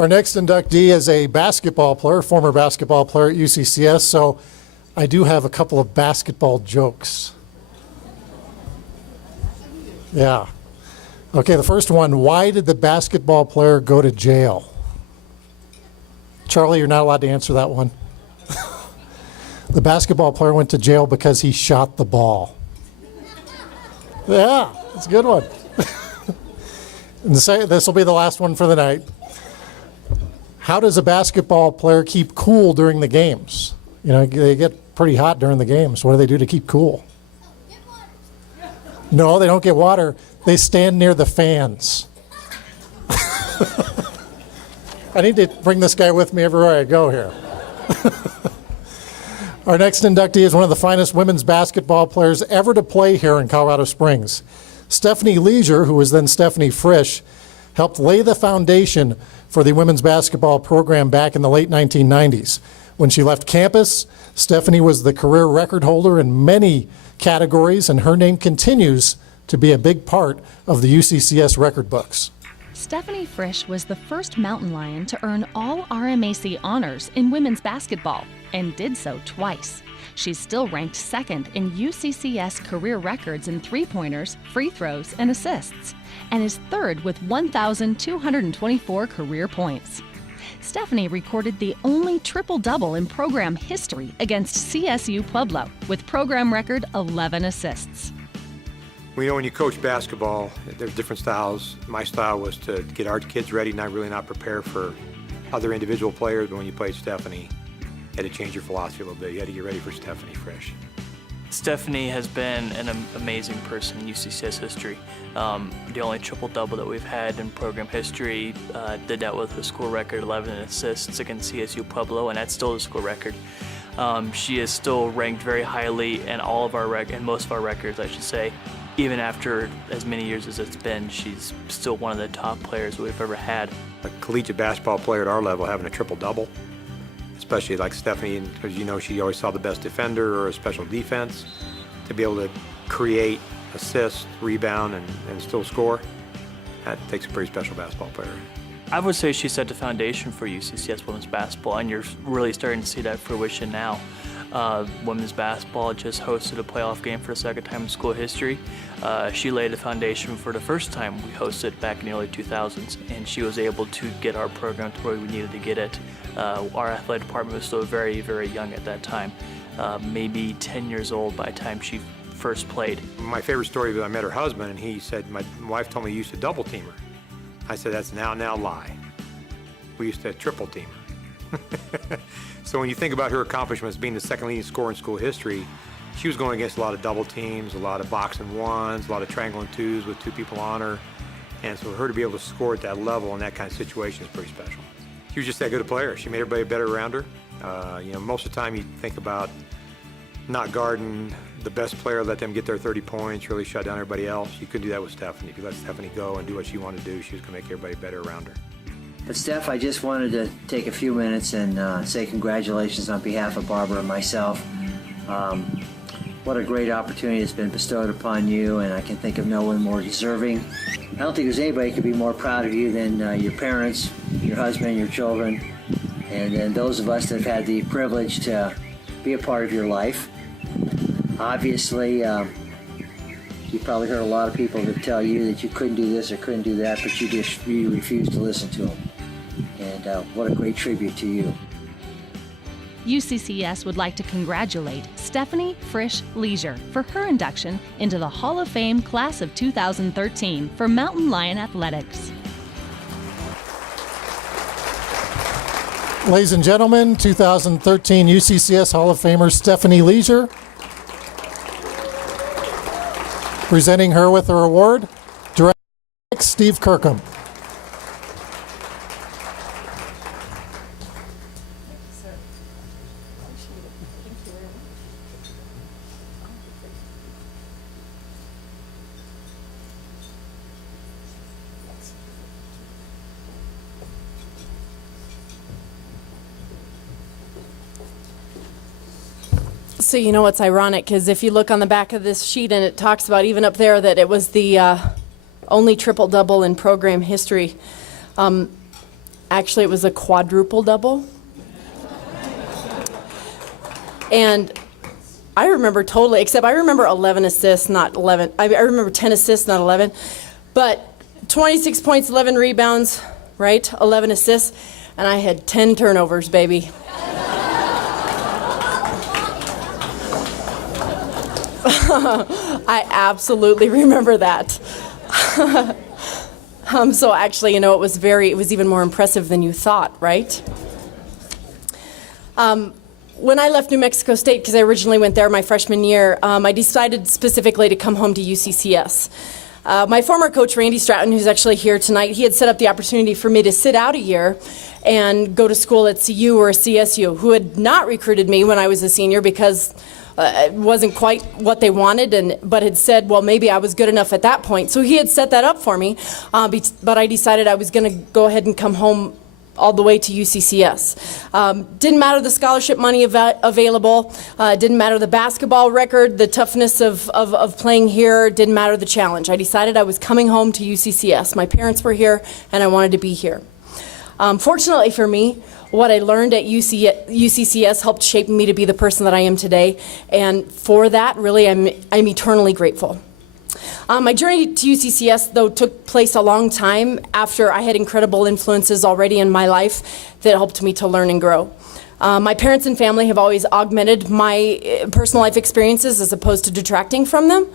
Our next inductee is a basketball player, former basketball player at UCCS, so I do have a couple of basketball jokes. Yeah. Okay, the first one, why did the basketball player go to jail? Charlie, you're not allowed to answer that one. The basketball player went to jail because he shot the ball. Yeah, that's a good one. And this will be the last one for the night. How does a basketball player keep cool during the games? You know, they get pretty hot during the games. What do they do to keep cool? No, they don't get water. They stand near the fans. I need to bring this guy with me everywhere I go here. Our next inductee is one of the finest women's basketball players ever to play here in Colorado Springs. Stephanie Leasure, who was then Stephanie Frisch, helped lay the foundation for the women's basketball program back in the late 1990s. When she left campus, Stephanie was the career record holder in many categories, and her name continues to be a big part of the UCCS record books. Stephanie Frisch was the first Mountain Lion to earn all RMAC honors in women's basketball, and did so twice. She's still ranked second in UCCS career records in three-pointers, free throws, and assists, and is third with 1,224 career points. Stephanie recorded the only triple-double in program history against CSU Pueblo, with program record 11 assists. Well, you know, when you coach basketball, there's different styles. My style was to get our kids ready, not prepare for other individual players, but when you played Stephanie, you had to change your philosophy a little bit. You had to get ready for Stephanie Frisch. Stephanie has been an amazing person in UCCS history. The only triple-double that we've had in program history, did that with a school record 11 assists against CSU Pueblo, and that's still the school record. She is still ranked very highly in all of our in most of our records, I should say. Even after as many years as it's been, she's still one of the top players we've ever had. A collegiate basketball player at our level having a triple-double, especially like Stephanie, because you know she always saw the best defender or a special defense, to be able to create, assist, rebound, and still score, that takes a pretty special basketball player. I would say she set the foundation for UCCS women's basketball, and you're really starting to see that fruition now. Women's basketball just hosted a playoff game for the second time in school history. She laid the foundation for the first time we hosted back in the early 2000s, and she was able to get our program to where we needed to get it. Our athletic department was still very, very young at that time, maybe 10 years old by the time she first played. My favorite story was I met her husband, and he said, my wife told me you used to double team her. I said, that's now lie. We used to triple team her. So when you think about her accomplishments, being the second leading scorer in school history, she was going against a lot of double teams, a lot of box and ones, a lot of triangle and twos with two people on her. And so for her to be able to score at that level in that kind of situation is pretty special. She was just that good a player. She made everybody better around her. You know, most of the time you think about not guarding the best player, let them get their 30 points, really shut down everybody else. You couldn't do that with Stephanie. If you let Stephanie go and do what she wanted to do, she was going to make everybody better around her. But Steph, I just wanted to take a few minutes and say congratulations on behalf of Barbara and myself. What a great opportunity has been bestowed upon you, and I can think of no one more deserving. I don't think there's anybody who could be more proud of you than your parents, your husband, your children, and then those of us that have had the privilege to be a part of your life. Obviously, you probably heard a lot of people that tell you that you couldn't do this or couldn't do that, but you refused to listen to them. And what a great tribute to you. UCCS would like to congratulate Stephanie Frisch Leasure for her induction into the Hall of Fame Class of 2013 for Mountain Lion Athletics. Ladies and gentlemen, 2013 UCCS Hall of Famer Stephanie Leasure. Presenting her with her award, Director Steve Kirkham. So you know what's ironic is if you look on the back of this sheet and it talks about even up there that it was the only triple-double in program history. Actually, it was a quadruple double. And I remember totally, except I remember 11 assists, not 11. I remember 10 assists, not 11. But 26 points, 11 rebounds, right? 11 assists. And I had 10 turnovers, baby. I absolutely remember that. So actually, it was even more impressive than you thought, right? When I left New Mexico State, because I originally went there my freshman year, I decided specifically to come home to UCCS. My former coach, Randy Stratton, who's actually here tonight, he had set up the opportunity for me to sit out a year and go to school at CU or CSU, who had not recruited me when I was a senior because it wasn't quite what they wanted, but had said, well, maybe I was good enough at that point. So he had set that up for me, but I decided I was going to go ahead and come home all the way to UCCS. Didn't matter the scholarship money available, didn't matter the basketball record, the toughness of playing here, didn't matter the challenge. I decided I was coming home to UCCS. My parents were here, and I wanted to be here. Fortunately for me, what I learned at UCCS helped shape me to be the person that I am today, and for that, really, I'm eternally grateful. My journey to UCCS, though, took place a long time after I had incredible influences already in my life that helped me to learn and grow. My parents and family have always augmented my personal life experiences as opposed to detracting from them.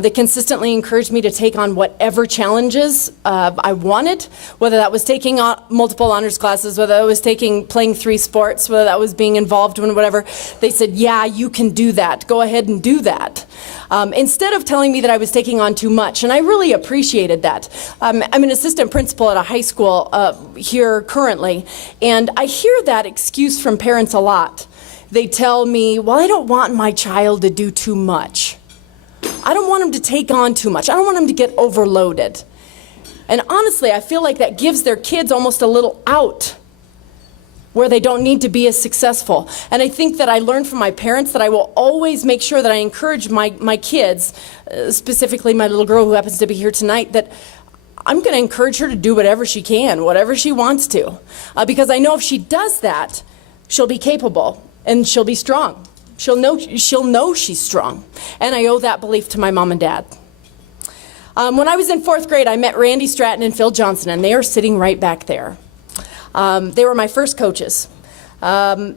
They consistently encouraged me to take on whatever challenges I wanted, whether that was taking on multiple honors classes, whether that was playing 3 sports, whether that was being involved in whatever. They said, yeah, you can do that. Go ahead and do that. Instead of telling me that I was taking on too much, and I really appreciated that. I'm an assistant principal at a high school here currently, and I hear that excuse from parents a lot. They tell me, well, I don't want my child to do too much. I don't want them to take on too much. I don't want them to get overloaded. And honestly, I feel like that gives their kids almost a little out where they don't need to be as successful. And I think that I learned from my parents that I will always make sure that I encourage my kids, specifically my little girl who happens to be here tonight, that I'm going to encourage her to do whatever she can, whatever she wants to. Because I know if she does that, she'll be capable and she'll be strong. She'll know she's strong. And I owe that belief to my mom and dad. When I was in 4th grade, I met Randy Stratton and Phil Johnson, and they are sitting right back there. They were my first coaches. And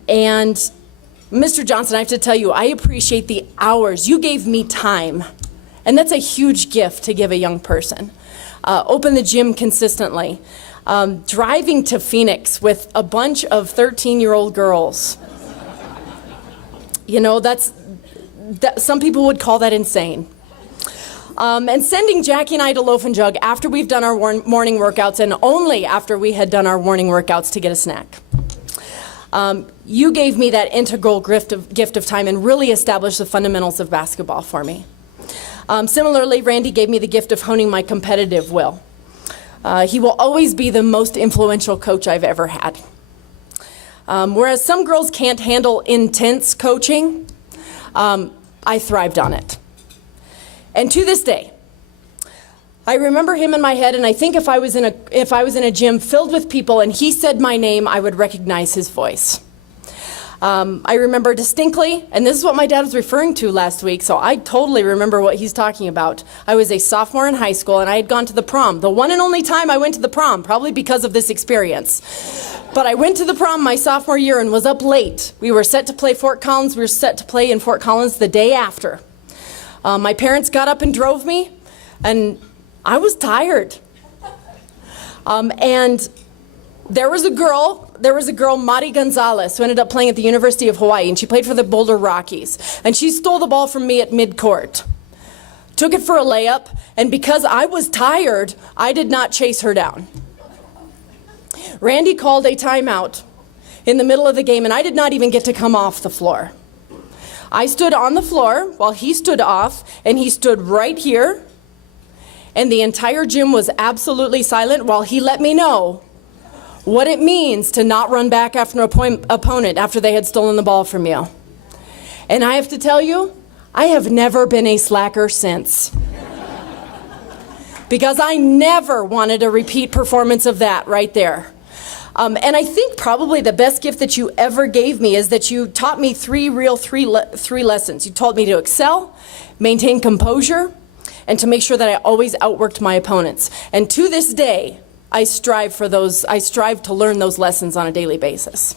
Mr. Johnson, I have to tell you, I appreciate the hours. You gave me time. And that's a huge gift to give a young person. Open the gym consistently. Driving to Phoenix with a bunch of 13-year-old girls. You know, some people would call that insane. And sending Jackie and I to Loaf and Jug after we've done our morning workouts, and only after we had done our morning workouts to get a snack. You gave me that integral gift of time and really established the fundamentals of basketball for me. Similarly, Randy gave me the gift of honing my competitive will. He will always be the most influential coach I've ever had. Whereas some girls can't handle intense coaching, I thrived on it. And to this day, I remember him in my head, and I think if I was in a gym filled with people and he said my name, I would recognize his voice. I remember distinctly, and this is what my dad was referring to last week, so I totally remember what he's talking about. I was a sophomore in high school, and I had gone to the prom. The one and only time I went to the prom, probably because of this experience. But I went to the prom my sophomore year and was up late. We were set to play Fort Collins. We were set to play in Fort Collins the day after. My parents got up and drove me, and I was tired. And there was a girl, Mari Gonzalez, who ended up playing at the University of Hawaii, and she played for the Boulder Rockies. And she stole the ball from me at midcourt, took it for a layup, and because I was tired, I did not chase her down. Randy called a timeout in the middle of the game, and I did not even get to come off the floor. I stood on the floor while he stood off, and he stood right here, and the entire gym was absolutely silent while he let me know what it means to not run back after an opponent after they had stolen the ball from you. And I have to tell you, I have never been a slacker since. Because I never wanted a repeat performance of that right there. And I think probably the best gift that you ever gave me is that you taught me three lessons. You taught me to excel, maintain composure, and to make sure that I always outworked my opponents. And to this day, I strive to learn those lessons on a daily basis.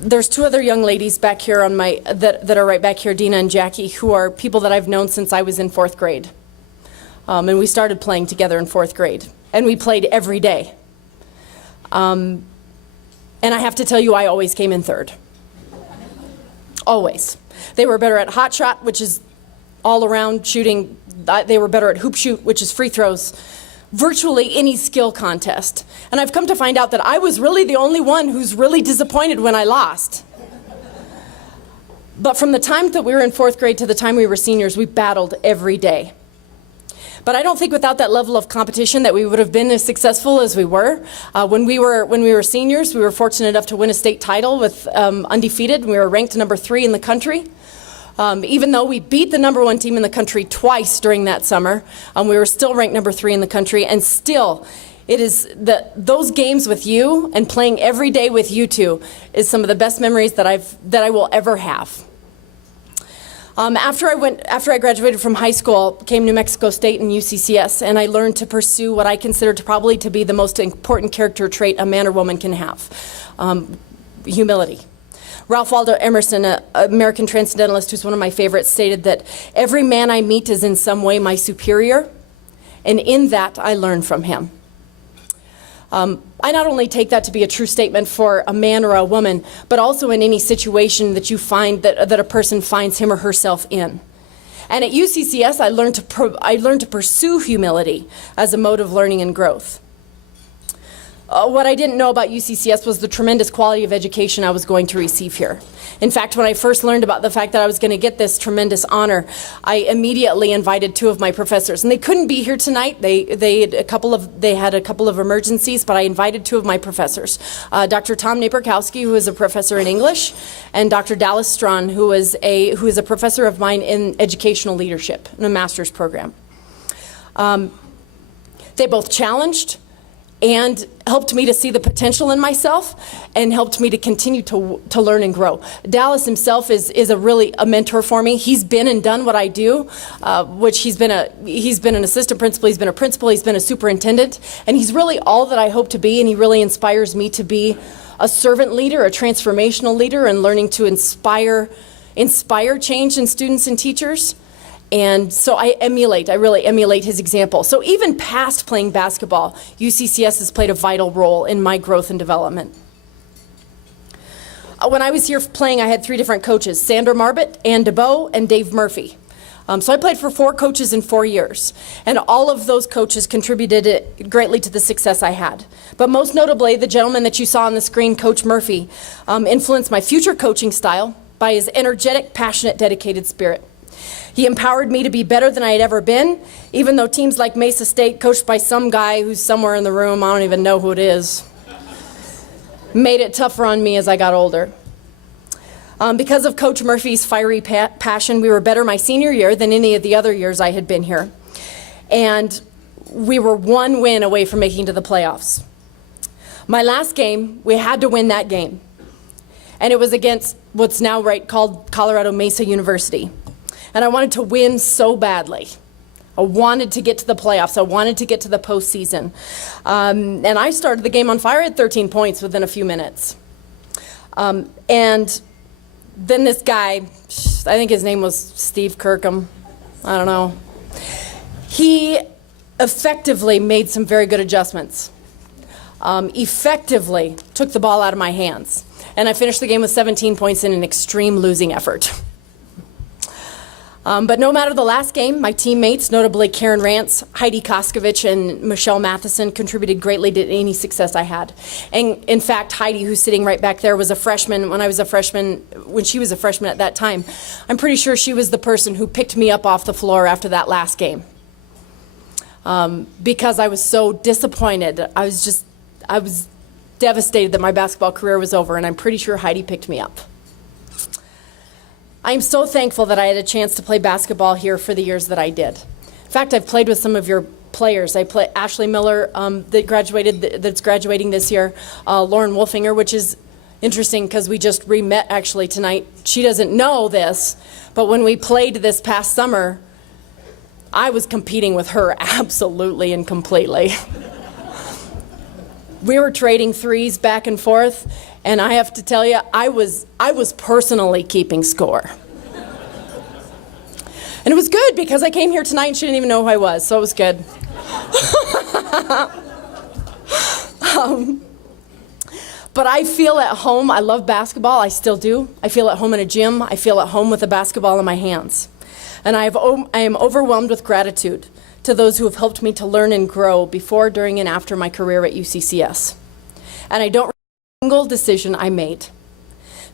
There's two other young ladies back here that are right back here, Dina and Jackie, who are people that I've known since I was in 4th grade. And we started playing together in 4th grade. And we played every day. And I have to tell you, I always came in 3rd. Always. They were better at hot shot, which is all around shooting. They were better at hoop shoot, which is free throws. Virtually any skill contest. And I've come to find out that I was really the only one who's really disappointed when I lost. But from the time that we were in 4th grade to the time we were seniors, we battled every day. But I don't think without that level of competition that we would have been as successful as we were. When we were seniors, we were fortunate enough to win a state title with undefeated, and we were ranked number 3 in the country. Even though we beat the number 1 team in the country twice during that summer, we were still ranked number 3 in the country, and still, it is those games with you and playing every day with you two is some of the best memories that I will ever have. After I graduated from high school, came New Mexico State and UCCS, and I learned to pursue what I consider probably to be the most important character trait a man or woman can have: humility. Ralph Waldo Emerson, an American transcendentalist who's one of my favorites, stated that every man I meet is in some way my superior, and in that I learn from him. I not only take that to be a true statement for a man or a woman, but also in any situation that you find that a person finds him or herself in. And at UCCS, I learned to pursue humility as a mode of learning and growth. What I didn't know about UCCS was the tremendous quality of education I was going to receive here. In fact, when I first learned about the fact that I was going to get this tremendous honor, I immediately invited 2 of my professors. And they couldn't be here tonight. They had a couple of emergencies, but I invited 2 of my professors, Dr. Tom Naperkowski, who is a professor in English, and Dr. Dallas Strawn, who is a professor of mine in educational leadership in a master's program. They both challenged and helped me to see the potential in myself and helped me to continue to learn and grow. Dallas himself is a mentor for me. He's been and done what I do, which he's been an assistant principal, he's been a principal, he's been a superintendent, and he's really all that I hope to be, and he really inspires me to be a servant leader, a transformational leader, and learning to inspire change in students and teachers. And so I really emulate his example. So even past playing basketball, UCCS has played a vital role in my growth and development. When I was here playing, I had 3 different coaches: Sandra Marbett, Ann DeBow, and Dave Murphy. So I played for 4 coaches in 4 years, and all of those coaches contributed greatly to the success I had. But most notably, the gentleman that you saw on the screen, Coach Murphy, influenced my future coaching style by his energetic, passionate, dedicated spirit. He empowered me to be better than I had ever been, even though teams like Mesa State, coached by some guy who's somewhere in the room, I don't even know who it is, made it tougher on me as I got older. Because of Coach Murphy's fiery passion, we were better my senior year than any of the other years I had been here. And we were 1 win away from making it to the playoffs. My last game, we had to win that game. And it was against what's now called Colorado Mesa University. And I wanted to win so badly. I wanted to get to the playoffs. I wanted to get to the postseason. And I started the game on fire at 13 points within a few minutes. And then this guy, I think his name was Steve Kirkham, I don't know. He effectively made some very good adjustments. Effectively took the ball out of my hands. And I finished the game with 17 points in an extreme losing effort. But no matter the last game, my teammates, notably Karen Rance, Heidi Koskovich, and Michelle Matheson, contributed greatly to any success I had. And in fact, Heidi, who's sitting right back there, was a freshman when she was a freshman at that time. I'm pretty sure she was the person who picked me up off the floor after that last game. Because I was so disappointed. I was devastated that my basketball career was over, and I'm pretty sure Heidi picked me up. I am so thankful that I had a chance to play basketball here for the years that I did. In fact, I've played with some of your players. I play Ashley Miller, that's graduating this year, Lauren Wolfinger, which is interesting because we just re-met actually tonight. She doesn't know this, but when we played this past summer, I was competing with her absolutely and completely. We were trading threes back and forth, and I have to tell you, I was personally keeping score. And it was good because I came here tonight and she didn't even know who I was, so it was good. But I feel at home. I love basketball. I still do. I feel at home in a gym. I feel at home with a basketball in my hands. And I am overwhelmed with gratitude to those who have helped me to learn and grow before, during, and after my career at UCCS. And I don't regret a single decision I made.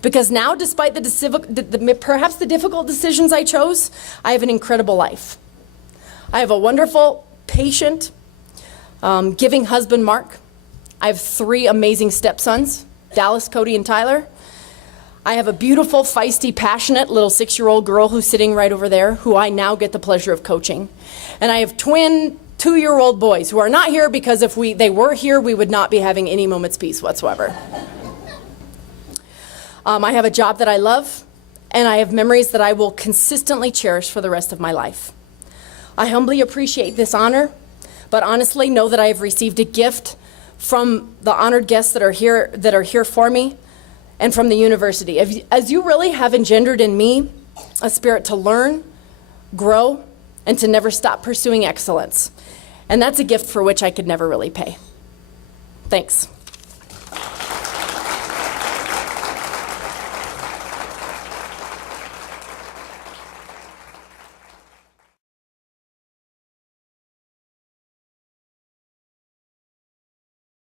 Because now, despite perhaps the difficult decisions I chose, I have an incredible life. I have a wonderful, patient, giving husband, Mark. I have 3 amazing stepsons, Dallas, Cody, and Tyler. I have a beautiful, feisty, passionate little 6-year-old girl who's sitting right over there, who I now get the pleasure of coaching. And I have twin 2-year-old boys who are not here because if they were here, we would not be having any moment's peace whatsoever. I have a job that I love, and I have memories that I will consistently cherish for the rest of my life. I humbly appreciate this honor, but honestly know that I have received a gift from the honored guests that are here for me, and from the university. As you really have engendered in me a spirit to learn, grow, and to never stop pursuing excellence. And that's a gift for which I could never really pay. Thanks.